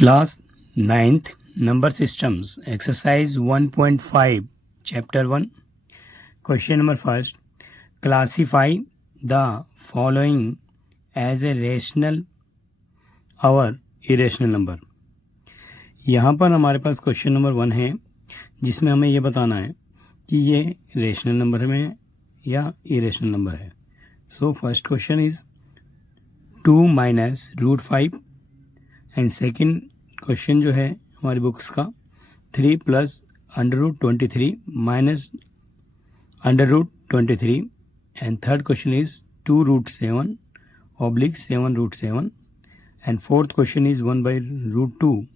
Class 9th Number Systems Exercise 1.5 Chapter 1 Question number first. Classify the following as a rational or irrational number. यहाँ पर हमारे पास question number 1 है जिसमें हमें ये बताना है कि ये रेशनल नंबर में है या इरेशनल नंबर है. So first question is 2 minus root 5 and second question जो है हमारी बुक्स का 3 plus under root 23 minus under root 23 and third question is 2 root 7 oblique 7 root 7 and fourth question is 1 by root 2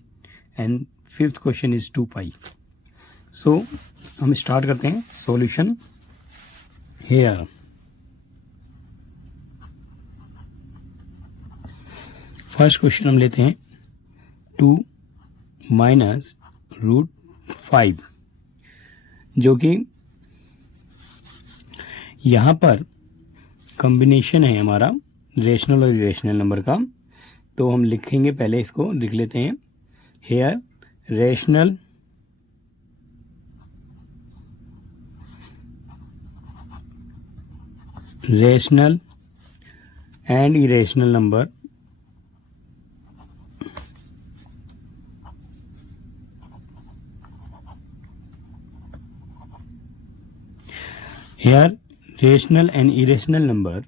and fifth question is 2 pi. So हम start करते हैं solution hair. First question हम लेते हैं 2 minus root 5 जो कि यहाँ पर कॉम्बिनेशन है हमारा रेशनल और इरेशनल नंबर का. तो हम लिखेंगे, पहले इसको लिख लेते हैं here rational and irrational number here rational and irrational number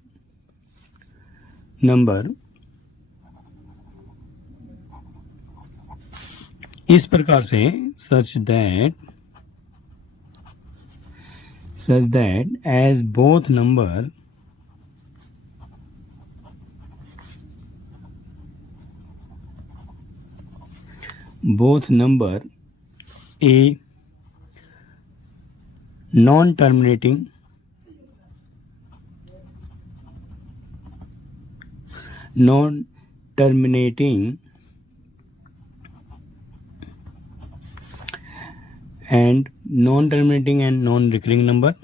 इस प्रकार से such that as both number a non-terminating and non-recurring number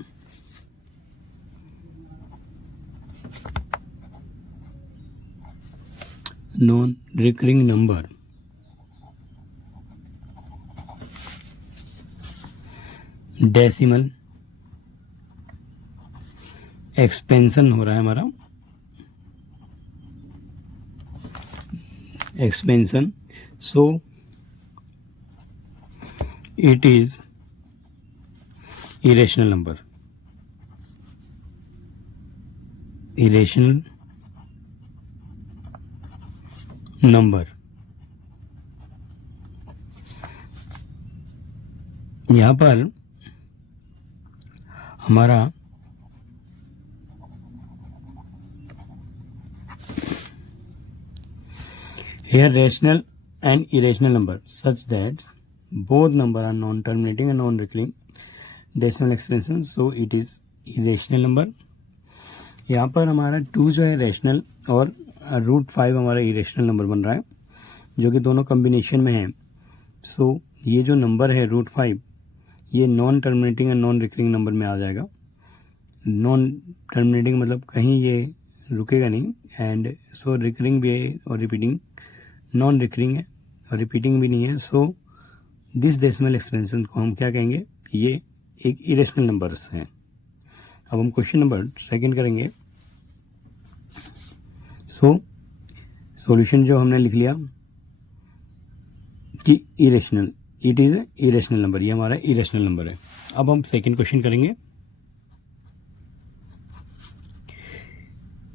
decimal expansion हो रहा है हमारा expansion. So it is irrational number. यहाँ पर हमारा here rational and irrational number such that both number are non-terminating and non-recurring decimal expansion, so it is irrational number. यहाँ पर हमारा 2 जो है रेशनल और रूट 5 हमारा इरेशनल नंबर बन रहा है जो कि दोनों कॉम्बिनेशन में है. सो ये जो नंबर है रूट 5 ये non terminating and non recurring number में आ जाएगा. नॉन टर्मिनेटिंग मतलब कहीं ये रुकेगा नहीं, एंड सो रिकरिंग भी है और रिपीटिंग नॉन रिकरिंग है और रिपीटिंग भी नहीं है. सो दिस डेसिमल एक्सपेंशन को हम क्या कहेंगे, ये एक इरेशनल नंबर्स हैं. अब हम क्वेश्चन नंबर सेकंड करेंगे. सो सॉल्यूशन जो हमने लिख लिया कि irrational, it is irrational number, ये हमारा इरेशनल नंबर है. अब हम सेकंड क्वेश्चन करेंगे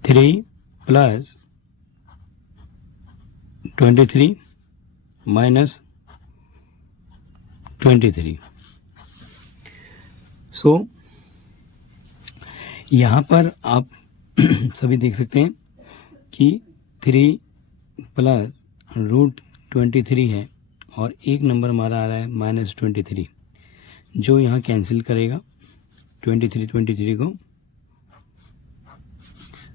3 प्लस 23 माइनस 23. सो यहाँ पर आप सभी देख सकते हैं कि 3 प्लस रूट 23 है और एक नंबर हमारा आ रहा है माइनस 23 जो यहाँ कैंसिल करेगा 23 को.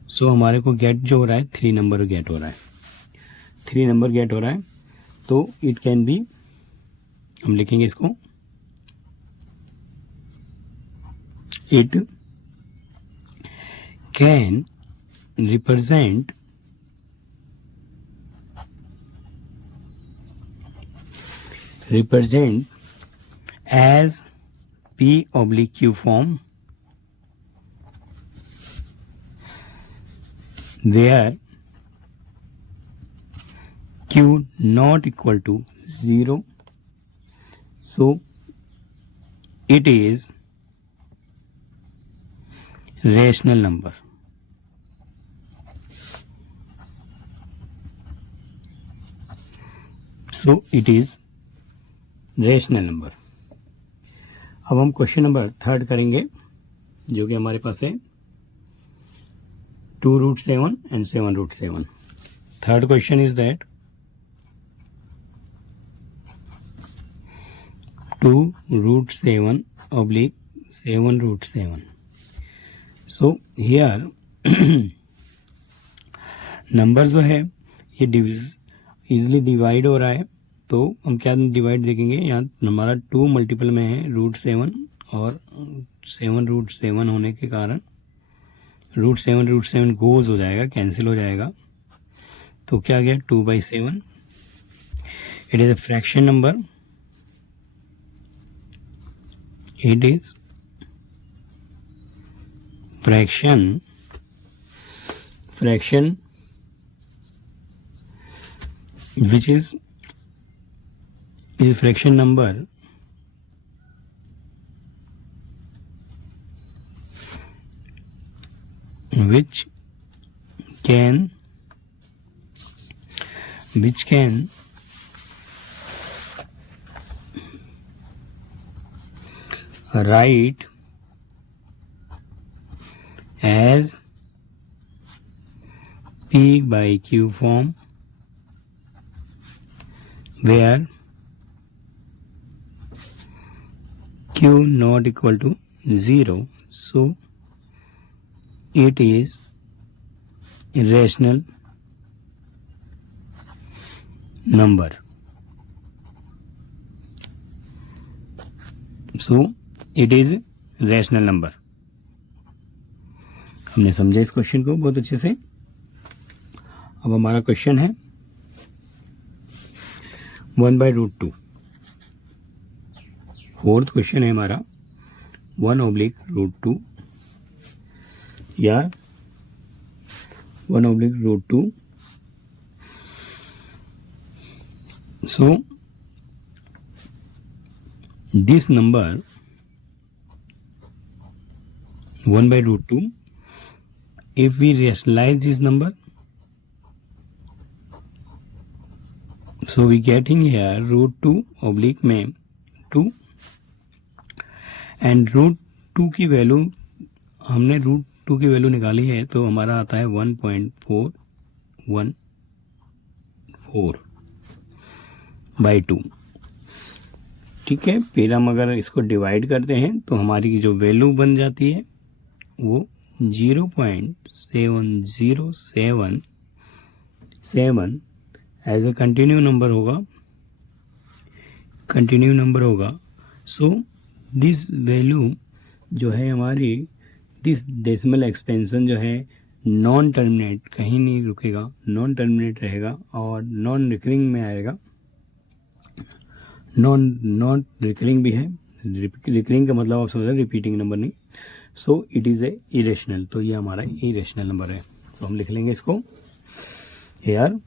सो हमारे को गेट जो हो रहा है 3 नंबर गेट हो रहा है. तो इट कैन बी, हम लिखेंगे इसको, it can represent represent as P oblique Q form where Q not equal to 0, so it is rational number. So it is rational number. अब हम क्वेश्चन नंबर 3 करेंगे जो कि हमारे पास है 2√7 and 7√7. Third question is that 2√7 oblique 7√7. So here number जो है ये इजिली डिवाइड हो रहा है, तो हम क्या डिवाइड देखेंगे, यहाँ हमारा 2 मल्टीपल में है √7 और 7√7 होने के कारण √7 गोज हो जाएगा, कैंसिल हो जाएगा, तो क्या गया 2/7. It is a fraction number. It is fraction which is a fraction number which can write as P/Q form where Q not equal to 0, so it is irrational number. So it is rational number. हमने समझा इस question को बहुत अच्छे से. अब हमारा question है 1/√2. फोर्थ क्वेश्चन है हमारा 1/√2 या 1/√2. So this number 1/√2, if we rationalize this number, so we getting here √2 oblique में 2 and √2 की वैल्यू हमने √2 की वैल्यू निकाली है, तो हमारा आता है 1.414/2. ठीक है, फिर हम अगर इसको डिवाइड करते हैं तो हमारी जो वैल्यू बन जाती है वो 0.7077 एज ए कंटिन्यू नंबर होगा. सो दिस वैल्यू जो है हमारी, दिस डेसिमल एक्सपेंशन जो है नॉन टर्मिनेट, कहीं नहीं रुकेगा, नॉन टर्मिनेट रहेगा और नॉन रिकरिंग में आएगा. नॉन रिकरिंग भी है, रिकरिंग का मतलब आप समझ रहे, रिपीटिंग नंबर नहीं. So it is a irrational, तो ये हमारा इरेशनल नंबर है. सो हम लिख लेंगे इसको here.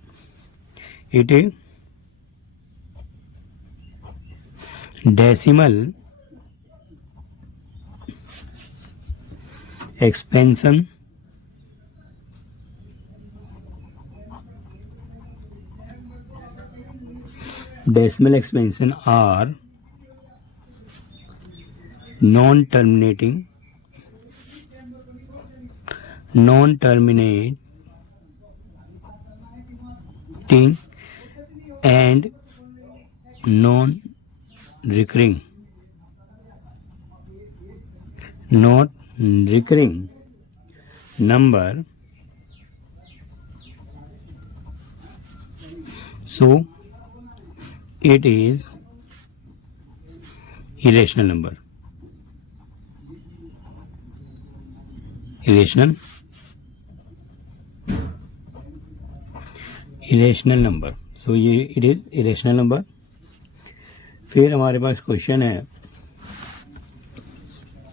It is decimal expansion are non-terminating and non-recurring. Not recurring number, so it is irrational number. Irrational number. So it is irrational number. फिर हमारे पास क्वेश्चन है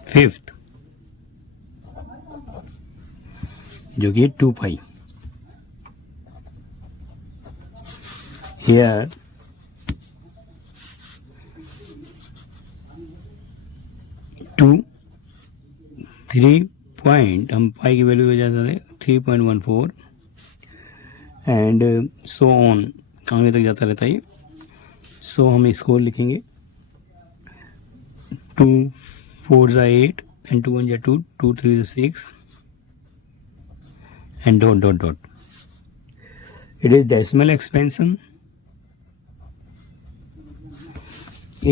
5th, जो कि 2 पाई। हियर 2 3 पॉइंट, हम पाई की वैल्यू हो जाता है 3.14 एंड सो ऑन, आगे तक जाता रहता है। सो हम इसको लिखेंगे 2 4 8 and 2 1 2, 2 3 6 and dot dot dot. It is decimal expansion,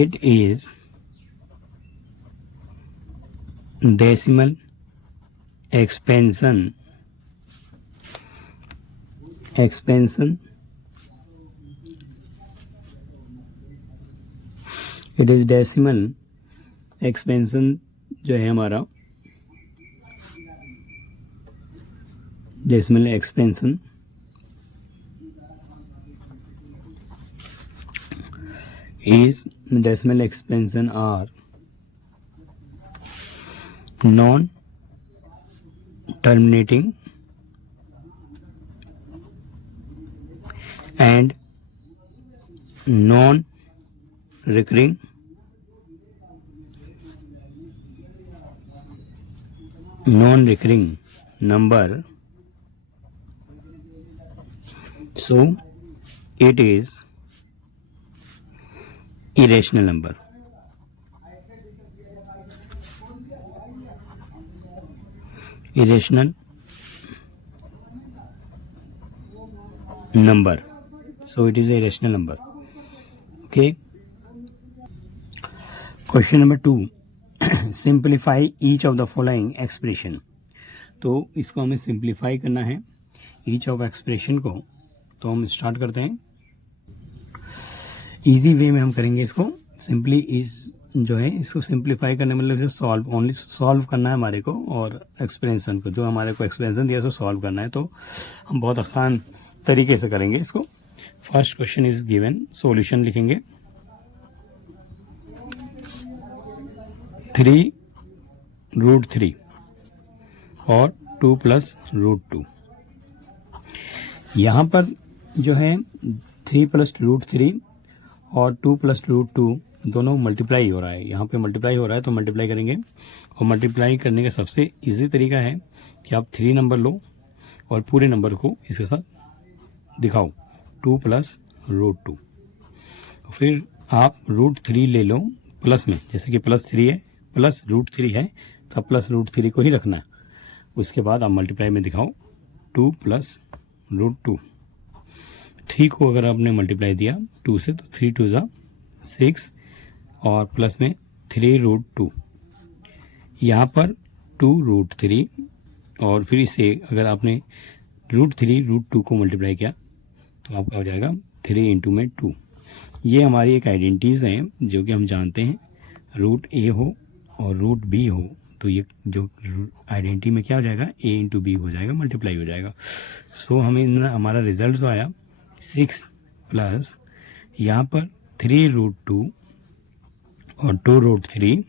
it is decimal expansion, it is decimal expansion जो है हमारा decimal expansion is decimal expansion are non terminating and non recurring number, so it is irrational number. Irrational number, so it is a irrational number. Okay, question number 2, simplify each of the following expression। तो इसको हमें simplify करना है each of expression को, तो हम start करते हैं। इजी वे में हम करेंगे इसको, सिंपली इज जो है इसको सिंप्लीफाई करने मतलब जो सॉल्व, ओनली सॉल्व करना है हमारे को, और एक्सपेंशन को, जो हमारे को एक्सपेंशन दिया उसको सॉल्व करना है। तो हम बहुत आसान तरीके से करेंगे इसको। First question is given, solution लिखेंगे 3√3 और 2 + √2। यहाँ पर जो है 3 + √3 और 2 + √2 दोनों मल्टीप्लाई हो रहा है, यहाँ पे मल्टीप्लाई हो रहा है तो मल्टीप्लाई करेंगे। और मल्टीप्लाई करने का सबसे इजी तरीका है कि आप 3 नंबर लो और पूरे नंबर को इसके साथ दिखाओ 2 + √2। फिर आप √3 ले लो प्लस में, जैसे कि +3 है, प्लस √3 है तो प्लस √3 को ही रखना है। उसके बाद आप मल्टीप्लाई में दिखाओ 2 + √2। 3 को अगर आपने मल्टीप्लाई दिया 2 से तो 3 2 ज़ा 6 और प्लस में 3√2, यहाँ पर 2√3 और फिर इसे अगर आपने √3√2 को मल्टीप्लाई किया तो आपका हो जाएगा 3 × 2। ये हमारी एक आइडेंटिटीज़ हैं जो कि हम जानते हैं, √a हो और √b हो तो ये जो आइडेंटिटी में क्या हो जाएगा, a × b हो जाएगा, मल्टीप्लाई हो जाएगा। सो हमें हमारा रिजल्ट जो आया 6 प्लस यहाँ पर 3√2 और 2√3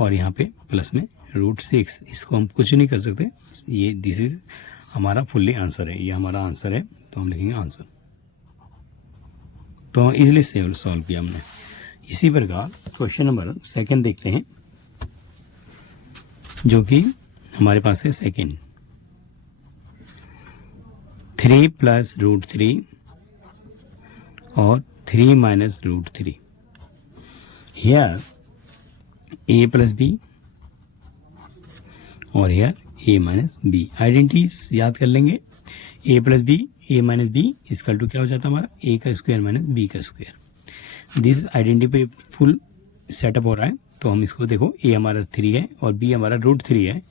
और यहाँ पे प्लस में √6। इसको हम कुछ नहीं कर सकते, ये दिस इज हमारा फुल्ली आंसर है, ये हमारा आंसर है, तो हम लिखेंगे आंसर। तो इजीली सॉल्व किया हमने। इसी प्रकार क्वेश्चन नंबर 2 देखते हैं, जो कि हमारे पास है सेकंड, 3 + √3 और 3 - √3। Here a + b और here a - b। आइडेंटिटीज याद कर लेंगे, a + b, a - b इसका टू क्या हो जाता है हमारा a² - b²। दिस आइडेंटिटी पे फुल सेटअप हो रहा है, तो हम इसको देखो a हमारा 3 है और b हमारा √3 है,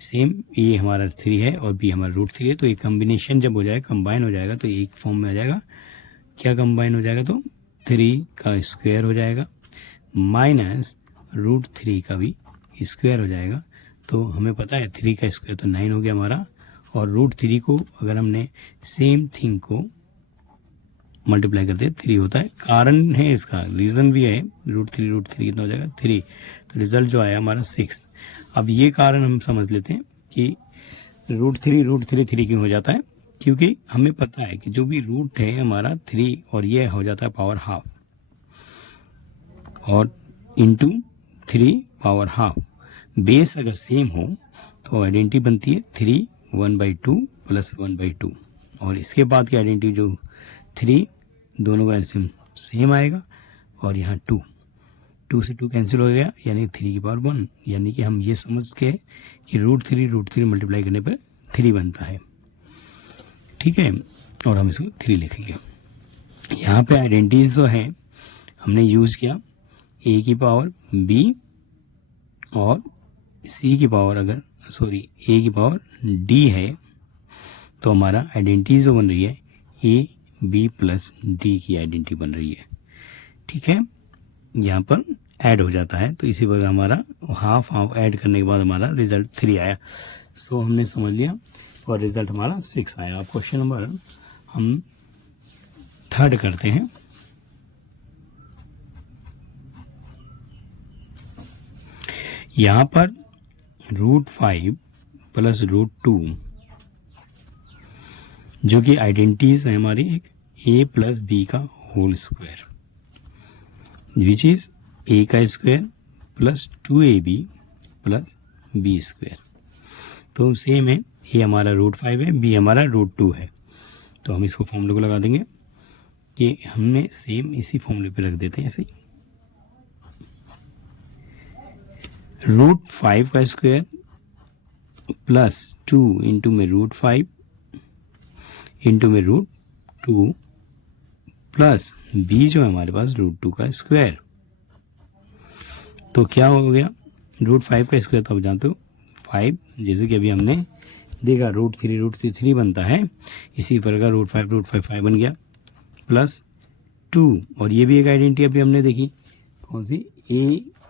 सेम a हमारा 3 है और b हमारा √3 है। तो ये कम्बिनेशन जब हो जाएगा, कंबाइन हो जाएगा तो एक फॉर्म में आ जाएगा। क्या कंबाइन हो जाएगा, तो 3 का स्क्वायर हो जाएगा माइनस √3 का भी स्क्वायर हो जाएगा। तो हमें पता है 3 का स्क्वायर तो 9 हो गया हमारा, और √3 को अगर हमने सेम थिंग को मल्टीप्लाई करते हैं 3 होता है। कारण है इसका, रीज़न भी है, √3 कितना हो जाएगा 3, तो रिजल्ट जो आया हमारा 6। अब ये कारण हम समझ लेते हैं कि √3 क्यों हो जाता है, क्योंकि हमें पता है कि जो भी रूट है हमारा 3 और ये हो जाता है पावर हाफ, और इंटू 3 पावर हाफ। बेस अगर सेम हो तो आइडेंटिटी बनती है 3 1/2 प्लस 1/2, और इसके बाद की आइडेंटिटी जो 3 दोनों का एलसीएम सेम आएगा, और यहाँ 2 से 2 कैंसिल हो गया, यानी 3 की पावर 1, यानी कि हम ये समझ के कि √3 मल्टीप्लाई करने पर 3 बनता है। ठीक है, और हम इसको 3 लिखेंगे। यहाँ पे आइडेंटिटीज जो है हमने यूज किया a की पावर b और c की पावर a की पावर d है, तो हमारा आइडेंटिटी जो बन रही है a b प्लस d की आइडेंटिटी बन रही है। ठीक है, यहाँ पर ऐड हो जाता है, तो इसी वजह हमारा हाफ ऐड करने के बाद हमारा रिजल्ट 3 आया। सो हमने समझ लिया, और रिजल्ट हमारा 6 आया। अब क्वेश्चन नंबर हम 3 करते हैं। यहाँ पर √5 प्लस √2 जो कि आइडेंटिटीज है हमारी एक a प्लस b का whole square, which is a का square plus 2ab plus b square. तो सेम है, a हमारा √5 है, b हमारा √2 है, तो हम इसको फॉर्मूले को लगा देंगे कि हमने सेम इसी फॉर्मूले पे रख देते हैं ऐसे ही। √5 का स्क्वायर प्लस 2 इंटू में √5 इंटू में √2 प्लस b जो है हमारे पास √2 का स्क्वायर। तो क्या हो गया, √5 का स्क्वायर तो आप जानते हो 5, जैसे कि अभी हमने देखा √3 बनता है, इसी प्रकार √5 5 बन गया, प्लस 2, और ये भी एक आइडेंटिटी अभी हमने देखी, कौन सी,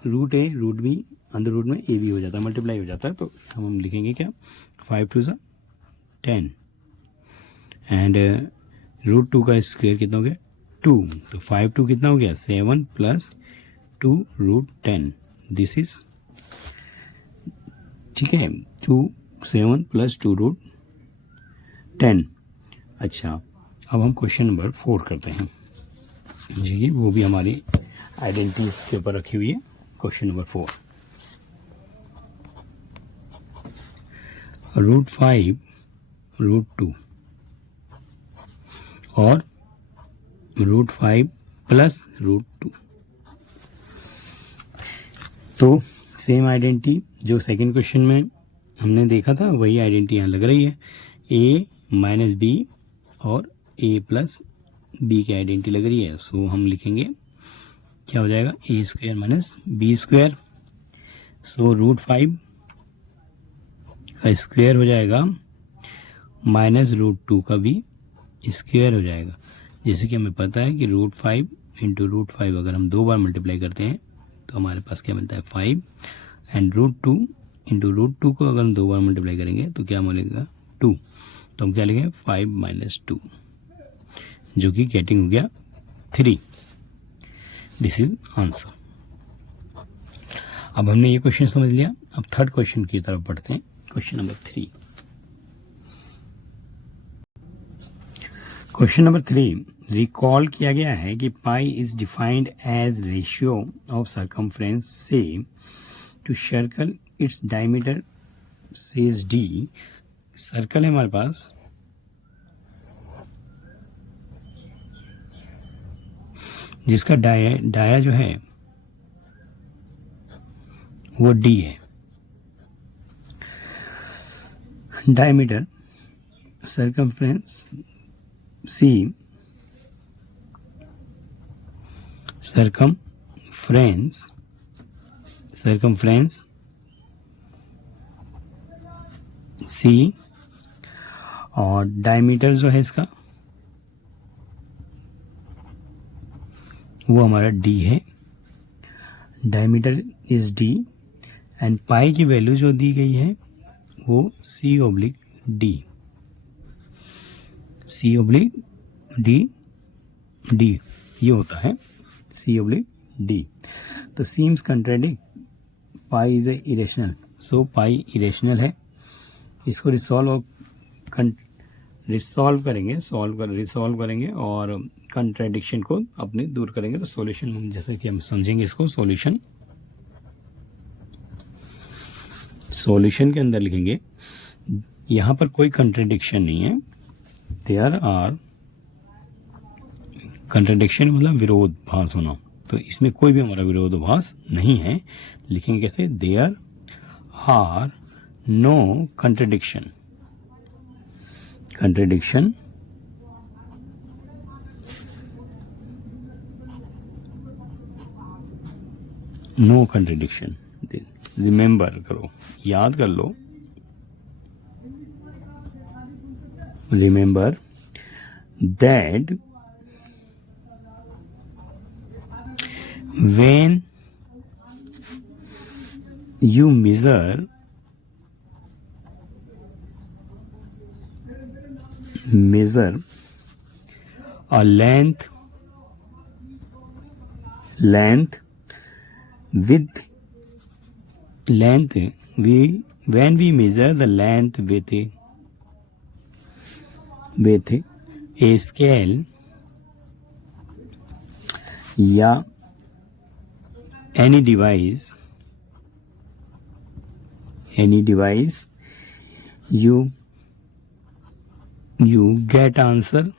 √b अंदर रूट में a भी हो जाता है, मल्टीप्लाई हो जाता है, तो हम लिखेंगे क्या, 5 2 10, एंड √2 का स्क्वायर कितना हो गया 2, तो 5 2 कितना हो गया 7 प्लस 2 √10, दिस इज, ठीक है, 7 प्लस 2 √10। अच्छा, अब हम क्वेश्चन नंबर 4 करते हैं जी, वो भी हमारी आइडेंटिटीज के ऊपर रखी हुई है। क्वेश्चन नंबर 4, √5 √2 और √5 प्लस √2, तो सेम आइडेंटिटी जो सेकंड क्वेश्चन में हमने देखा था वही आइडेंटिटी यहाँ लग रही है, a माइनस b और a प्लस b की आइडेंटिटी लग रही है। सो हम लिखेंगे क्या हो जाएगा, a square minus b square. So √5 का स्क्वायर हो जाएगा माइनस √2 का भी स्क्वायर हो जाएगा, जैसे कि हमें पता है कि √5 इंटू √5 अगर हम 2 बार मल्टीप्लाई करते हैं तो हमारे पास क्या मिलता है 5, एंड √2 इंटू √2 को अगर हम 2 बार मल्टीप्लाई करेंगे तो क्या मिलेगा 2, तो हम क्या लिखेंगे 5 माइनस 2, जो कि गेटिंग हो गया 3। This is answer. अब हमने ये क्वेश्चन समझ लिया, अब थर्ड क्वेश्चन की तरफ बढ़ते हैं। Question number 3, question number 3 recall किया गया है कि pi is defined as ratio of circumference से to circle its diameter says d। Circle है हमारे पास, जिसका डाया जो है वो d है, diameter circumference c, circumference c, और डायमीटर जो है इसका वो हमारा d है, diameter is d, and pi की वैल्यू जो दी गई है वो c/d, डी ये होता है C/D. तो seems contradict pi is A irrational, so pi irrational है. इसको रिसॉल्व करेंगे और कंट्राडिक्शन को अपने दूर करेंगे. तो सॉल्यूशन हम जैसे कि हम समझेंगे इसको. सॉल्यूशन के अंदर लिखेंगे यहाँ पर कोई कंट्राडिक्शन नहीं है. देयर आर, कंट्राडिक्शन मतलब विरोधाभास होना, तो इसमें कोई भी हमारा विरोधाभास नहीं है. लिखेंगे कैसे? There are no contradiction. No contradiction. Remember करो, याद कर लो. Remember that when you measure a length with length, when we measure the length with a scale या any device, you get answer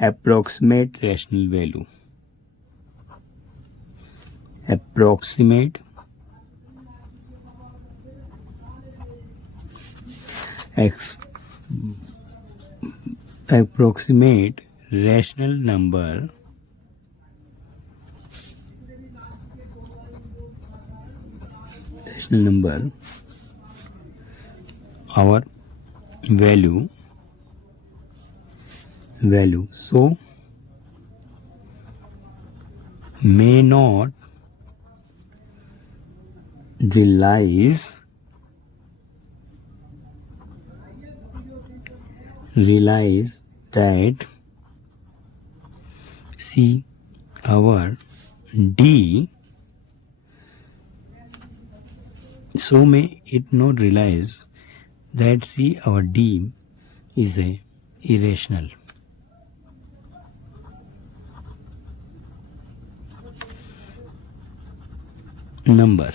approximate rational value. Approximate rational number our value, so may not realize that C our D, so may it not realize that C our D is a irrational. Number,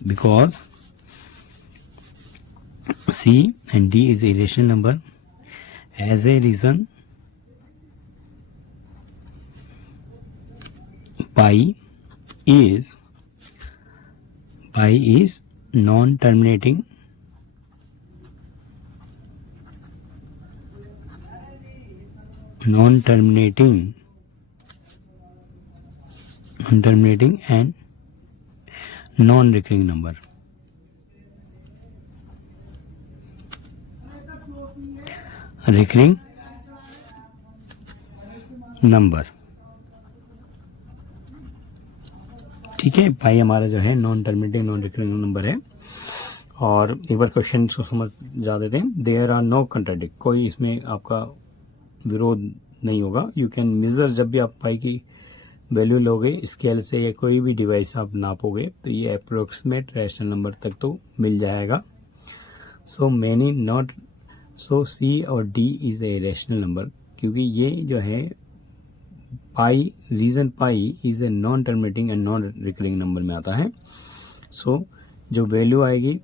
because C and D is a irrational number. As a reason, pi is non-terminating and non-recurring number. Recurring number. ठीक है, पाई हमारा जो है non terminating non recurring number है. और एक बार question को समझ जा देते हैं. देयर आर नो कंट्राडिक्ट, कोई इसमें आपका विरोध नहीं होगा. यू कैन मेजर, जब भी आप पाई की वैल्यू लोगे स्केल से या कोई भी डिवाइस आप नापोगे तो ये अप्रोक्सीमेट रैशनल नंबर तक तो मिल जाएगा. So many not, so C और D is a rational number, क्योंकि ये जो है pi, reason pi is a non terminating and non recurring number में आता है. सो जो वैल्यू आएगी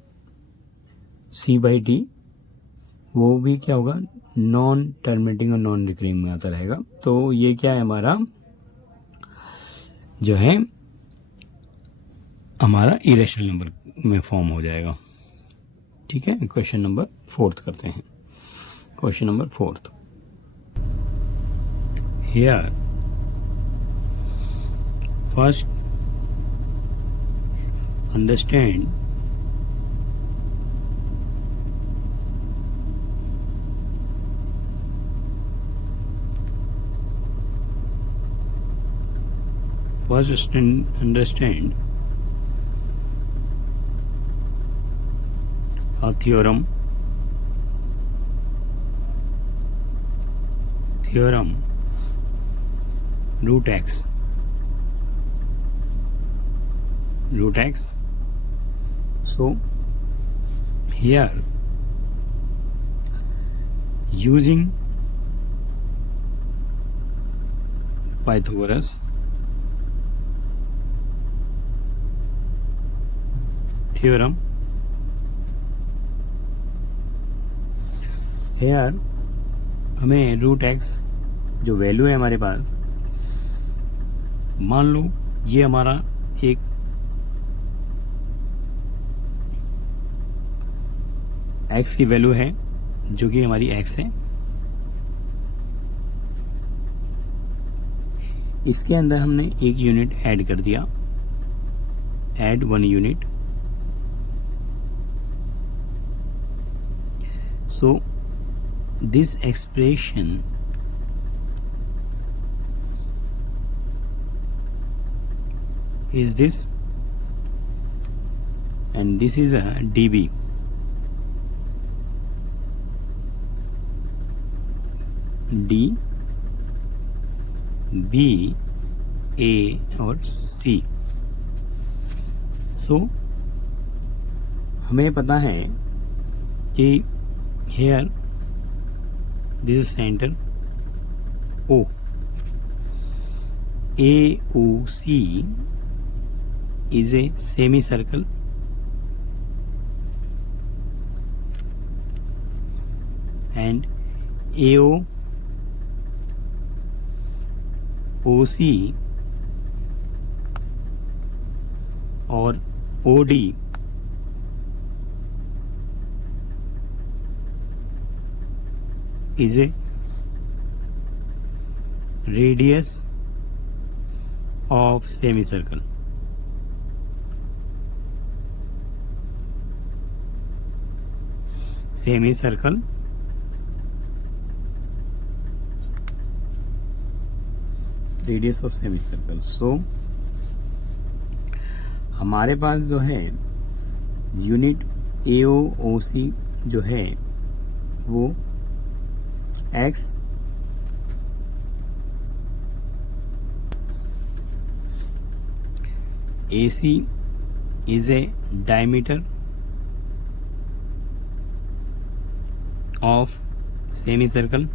C/D वो भी क्या होगा, नॉन टर्मिनेटिंग और नॉन रिकरिंग में आता रहेगा. तो ये क्या है, हमारा जो है हमारा इरेशनल नंबर में फॉर्म हो जाएगा. ठीक है, क्वेश्चन नंबर 4 करते हैं. Question number 4. Here first understand a theorem root x so here using Pythagoras theorem here हमें रूट एक्स जो वैल्यू है हमारे पास, मान लो ये हमारा एक एक्स की वैल्यू है जो कि हमारी एक्स है, इसके अंदर हमने एक यूनिट ऐड कर दिया, add 1 unit. So this expression is this, and this is a dB. D, B, A और C। so हमें पता है कि here this is center O, AOC is a semicircle and OC और OD is a radius of semicircle. Radius of semicircle. So हमारे पास जो है unit AOC जो है वो x AC is a diameter of semicircle.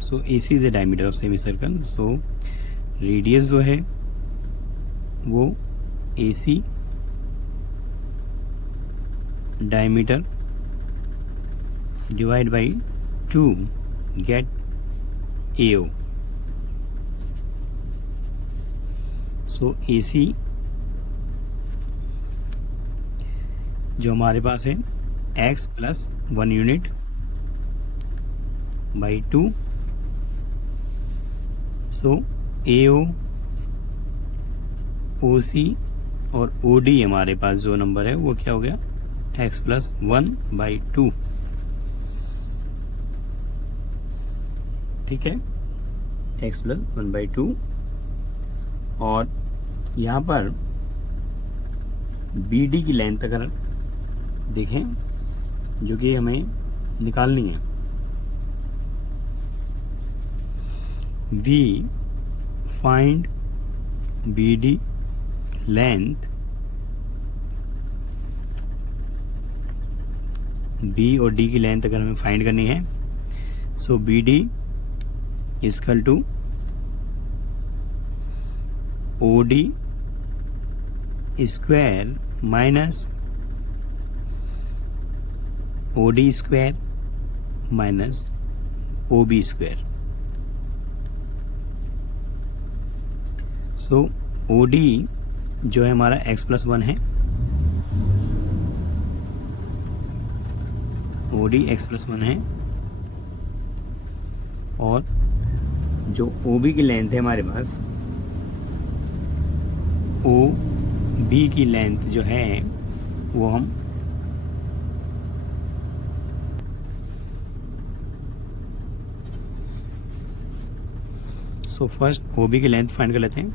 So AC is a diameter of semicircle. So radius जो है वो AC diameter divide by 2 get AO. So AC जो हमारे पास है x plus 1 unit by 2। So AO OC और OD हमारे पास जो number है वो क्या हो गया x प्लस 1 बाई 2। ठीक है, x प्लस 1 बाई 2। और यहाँ पर BD की लेंथ अगर देखें जो कि हमें निकालनी है, we find BD length, B और D की लेंथ अगर हमें फाइंड करनी है, so BD equal to OD square minus OD square minus OB square. So OD जो है हमारा x प्लस 1 है, OD x प्लस 1 है, और जो OB की लेंथ है हमारे पास, OB की लेंथ जो है वो हम सो फर्स्ट OB की लेंथ फाइंड कर लेते हैं।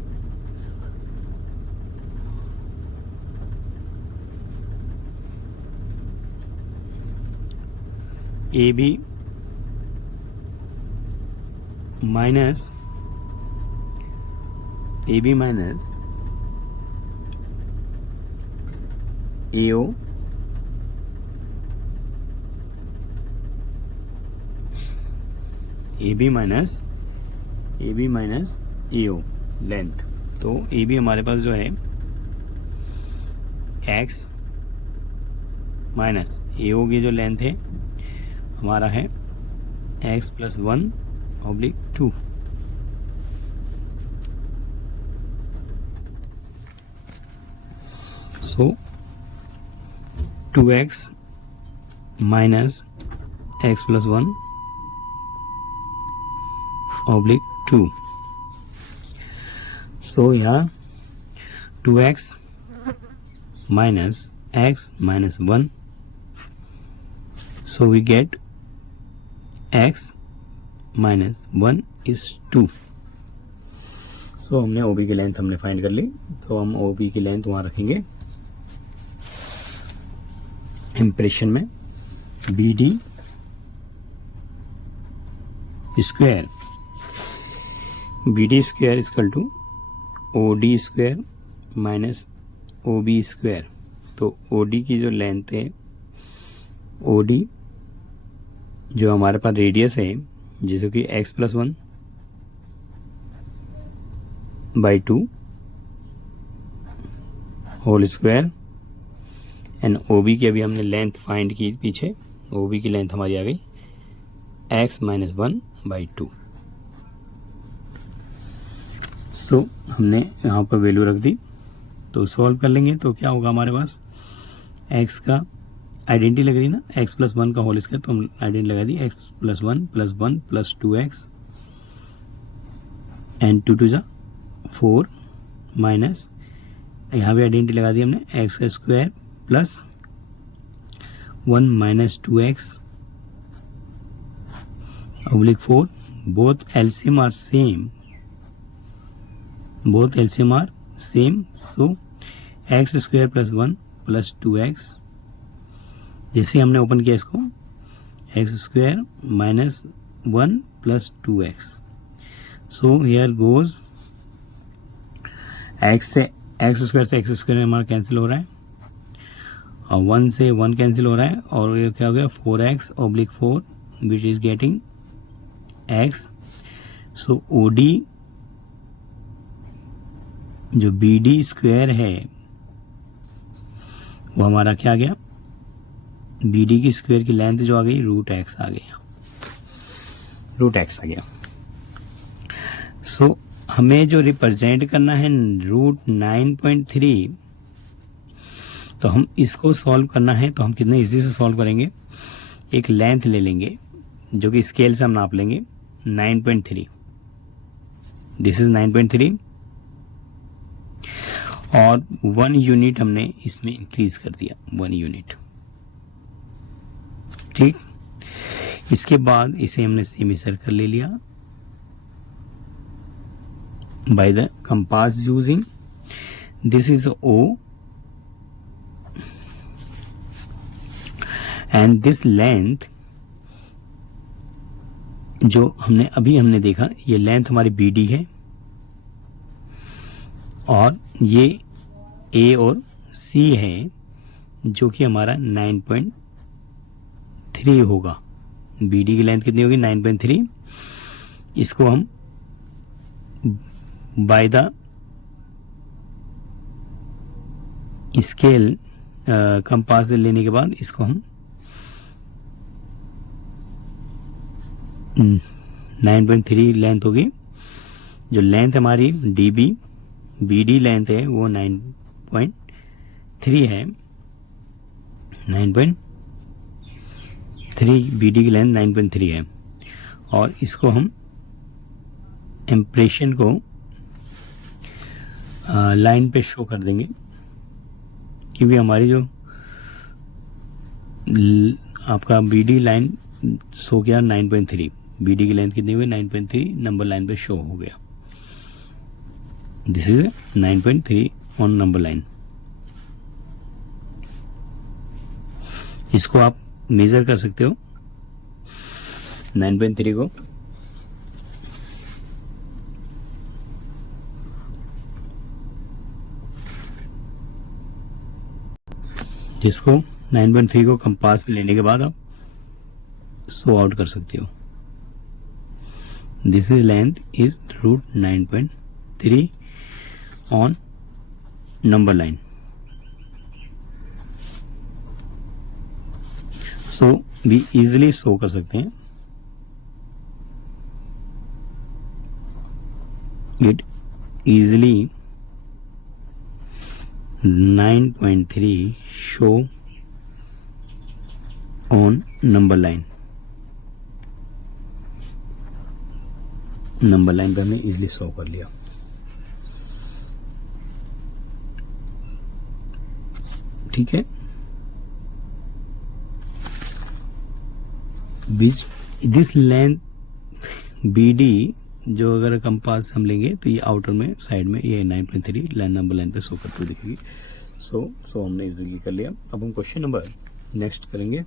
A B minus A O A B minus A O length. तो ए बी हमारे पास जो है एक्स माइनस ए ओ की जो लेंथ है हमारा है एक्स प्लस 1/2। सो 2x माइनस एक्स प्लस 1/2। सो यहाँ 2x minus x minus 1, so we get x minus 1 is 2। सो हमने OB की लेंथ हमने फाइंड कर ली। तो हम OB की लेंथ वहाँ रखेंगे इम्प्रेशन में, BD square equal to OD square minus OB square. तो OD की जो लेंथ है, OD जो हमारे पास रेडियस है जैसे कि x plus 1/2 whole square and OB की अभी हमने लेंथ फाइंड की पीछे, OB की लेंथ हमारी आ गई x माइनस 1/2। सो हमने यहाँ पर वैल्यू रख दी। तो सॉल्व कर लेंगे तो क्या होगा हमारे पास, x का आइडेंटिटी लग रही ना, x प्लस 1 का होल स्क्वायर, तो हम आइडेंटिटी लगा दी x plus 1 plus 2x and 2 2 4 minus यहाँ भी आइडेंटिटी लगा दी हमने x का square plus 1 minus 2x oblique 4। Both LCM are same, so x square plus 1 plus 2x। जैसे हमने ओपन किया इसको, x square minus 1 plus 2x। So here goes x square से एक्स स्क्वायर हमारा कैंसिल हो रहा है और 1 से 1 कैंसिल हो रहा है और ये क्या हो गया 4x/4 which is getting x। So OD जो BD स्क्वायर है वो हमारा क्या आ गया, BD की स्क्वायर की लेंथ जो आ गई √x आ गया। सो हमें जो रिप्रेजेंट करना है √9.3, तो हम इसको सॉल्व करना है तो हम कितने इजी से सॉल्व करेंगे। एक लेंथ ले लेंगे जो कि स्केल से हम नाप लेंगे 9.3, दिस इज 9.3 और 1 यूनिट हमने इसमें इंक्रीज कर दिया, 1 यूनिट। ठीक, इसके बाद इसे हमने सेमी सर्कल ले लिया by the compass using, this is O and this length जो हमने देखा, ये लेंथ हमारी BD है और ये A और C है जो कि हमारा 9.3 होगा। BD की लेंथ कितनी होगी 9.3। इसको हम बाय द स्केल कंपास लेने के बाद इसको हम 9.3 लेंथ होगी। जो लेंथ हमारी BD लेंथ है वो 9.3 है, 9.3 BD की लेंथ 9.3 है और इसको हम इम्प्रेशन को लाइन पे शो कर देंगे क्योंकि हमारी जो आपका BD लाइन शो किया 9.3, BD की लेंथ कितनी हुई 9.3 नंबर लाइन पे शो हो गया। This is 9.3 on number line. इसको आप मेजर कर सकते हो 9.3 को जिसको 9.3 को कंपास में लेने के बाद आप सो आउट कर सकते हो. This is length is root 9.3 on number line. So भी इजिली शो कर सकते हैं. It easily 9.3 show on number line. Number line पे हमने इजिली शो कर लिया. ठीक है. दिस लेंथ BD जो अगर कंपास हम लेंगे तो ये आउटर में साइड में ये 9.3 लाइन नंबर लाइन पे शो करते हुए दिखेगी. सो हमने इजीली कर लिया. अब हम क्वेश्चन नंबर नेक्स्ट करेंगे.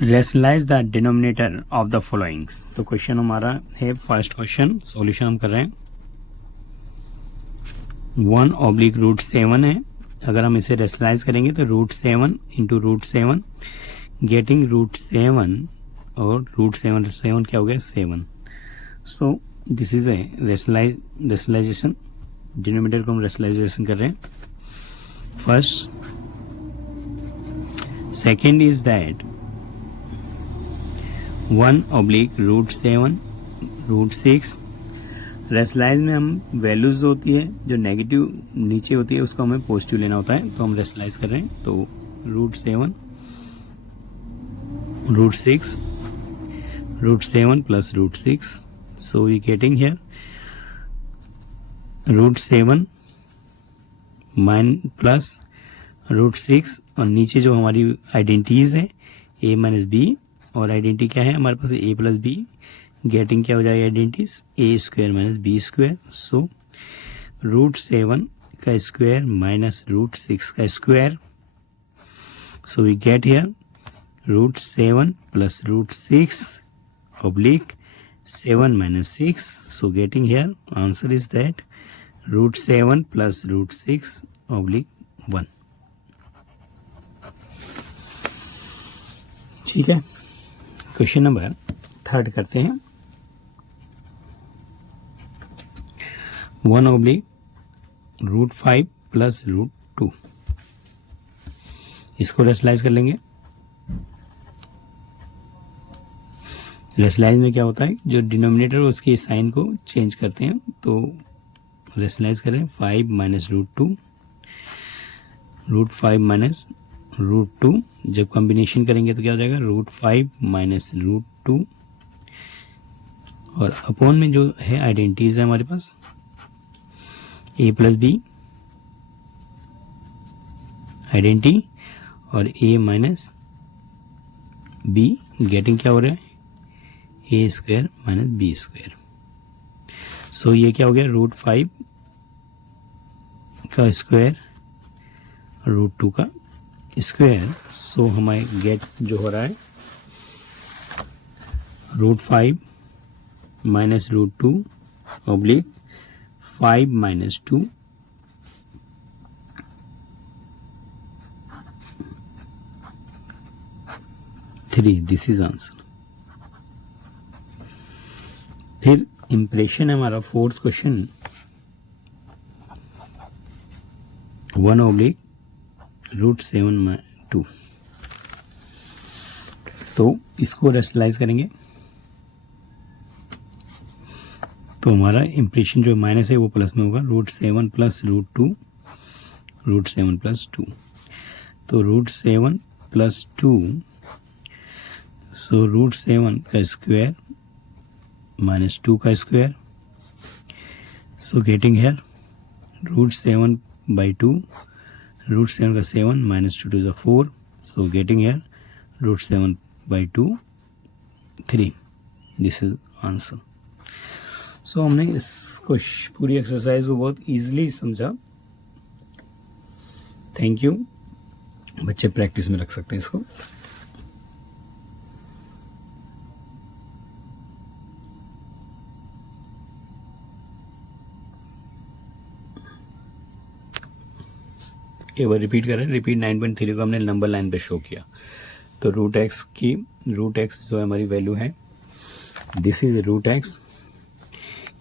Rationalise the denominator of the followings. तो क्वेश्चन हमारा है फर्स्ट क्वेश्चन. सॉल्यूशन हम कर रहे हैं. 1/√7 है. अगर हम इसे रेशनलाइज करेंगे तो √7 इंटू √7 गेटिंग √7 और √7 क्या हो गया 7. So this is a rationalisation. Denominator को हम रेशनलाइजेशन कर रहे हैं. First second is that 1/√7 √6. Rationalise में हम वैल्यूज होती है जो नेगेटिव नीचे होती है उसको हमें पॉजिटिव लेना होता है. तो हम रेशनलाइज कर रहे हैं. तो √7 √6 √7 plus √6. So we getting here √7 plus √6 और नीचे जो हमारी आइडेंटिटीज है A माइनस B और आइडेंटिटी क्या है हमारे पास A प्लस B. गेटिंग क्या हो जाएगा आइडेंटिटीज A² माइनस B². सो √7 का स्क्वायर माइनस √6 का square. So we get here √7 plus √6 oblique 7 minus 6. So getting here answer is that √7 plus √6 oblique 1. ठीक है. क्वेश्चन नंबर थर्ड करते हैं. 1/√5 plus √2. इसको रेशनलाइज कर लेंगे. रेशनलाइज में क्या होता है जो डिनोमिनेटर उसके साइन को चेंज करते हैं. तो रेशनलाइज करें 5 minus √2 √5 minus √2. जब कॉम्बिनेशन करेंगे तो क्या हो जाएगा √5 minus √2 और अपॉन में जो है आइडेंटिटीज है हमारे पास A प्लस B आइडेंटिटी और A माइनस B. गेटिंग क्या हो रहा है A² माइनस B². सो ये क्या हो गया √5 का स्क्वायर √2 का स्क्वायर. सो हमारे गेट जो हो रहा है √5 minus √2 oblique 5 minus 2 3. This is answer. फिर इंप्रेशन है हमारा फोर्थ क्वेश्चन 1/√7 2. तो इसको रेशनलाइज करेंगे तो हमारा इंप्रेशन जो माइनस है वो प्लस में होगा √7 plus √2 √7 plus 2. तो √7 plus 2 सो √7 का स्क्वायर माइनस 2 का square. So getting here √7 by 2 √7 का 7 minus 2 is 4. So getting here √7 by 2 3. This is answer. So हमने इस पूरी एक्सरसाइज को बहुत इजीली समझा. Thank you. बच्चे प्रैक्टिस में रख सकते हैं इसको. एक बार रिपीट करें, रिपीट 9.3 को हमने नंबर लाइन पे शो किया। तो रूट एक्स जो हमारी वैल्यू है, दिस इज रूट एक्स,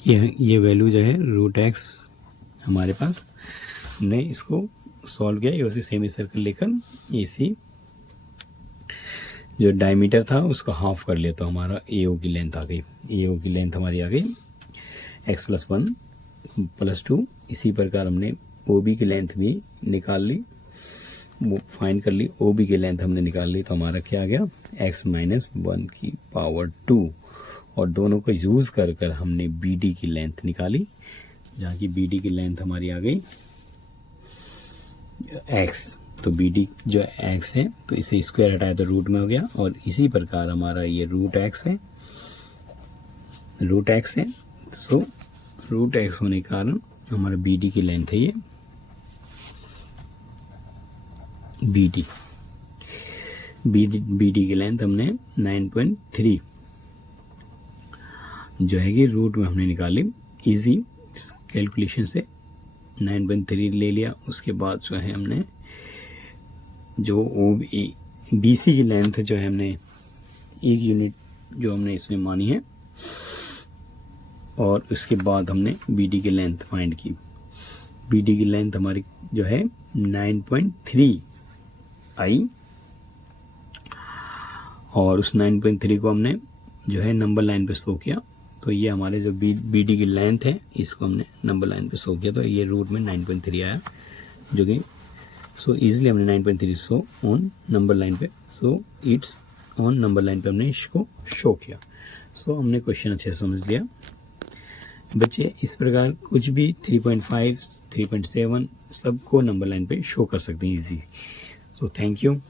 ये वैल्यू जो है रूट एक्स हमारे पास, हमने इसको सॉल्व किया। ये उसी सेमी सर्कल लेकर इसी जो डायमीटर था उसको हाफ कर लिया, तो हमारा AO की लेंथ आ गई। AO की लेंथ हमारी आ गई x+1 + 2। इसी प्रकार हमने OB की लेंथ भी निकाल ली, वो फाइंड कर ली। OB की लेंथ हमने निकाल ली, तो हमारा क्या आ गया, x-1/2। और दोनों को यूज़ कर कर हमने BD की लेंथ निकाली, जहाँ की BD की लेंथ हमारी आ गई x। तो BD जो x है, तो इसे स्क्वायर हटाया तो रूट में हो गया। और इसी प्रकार हमारा ये रूट x है। सो रूट x होने के कारण हमारा BD की लेंथ है ये BD की लेंथ हमने 9.3 जो है कि रूट में हमने निकाली इजी कैलकुलेशन से। 9.3 ले लिया। उसके बाद जो है हमने जो BC की लेंथ जो है हमने 1 यूनिट जो हमने इसमें मानी है, और उसके बाद हमने BD की लेंथ फाइंड की। BD की लेंथ हमारी जो है 9.3 आई, और उस 9.3 को हमने जो है नंबर लाइन पे शो किया। तो ये हमारे जो BD की लेंथ है, इसको हमने नंबर लाइन पे शो किया, तो ये रूट में 9.3 आया, जो कि सो ईजिली हमने 9.3 शो ऑन नंबर लाइन पे। So it's on number line पे हमने इसको शो किया। सो हमने क्वेश्चन अच्छे से समझ लिया बच्चे। इस प्रकार कुछ भी 3.5, 3.7 सबको नंबर लाइन पे शो कर सकते हैं इजी। So thank you.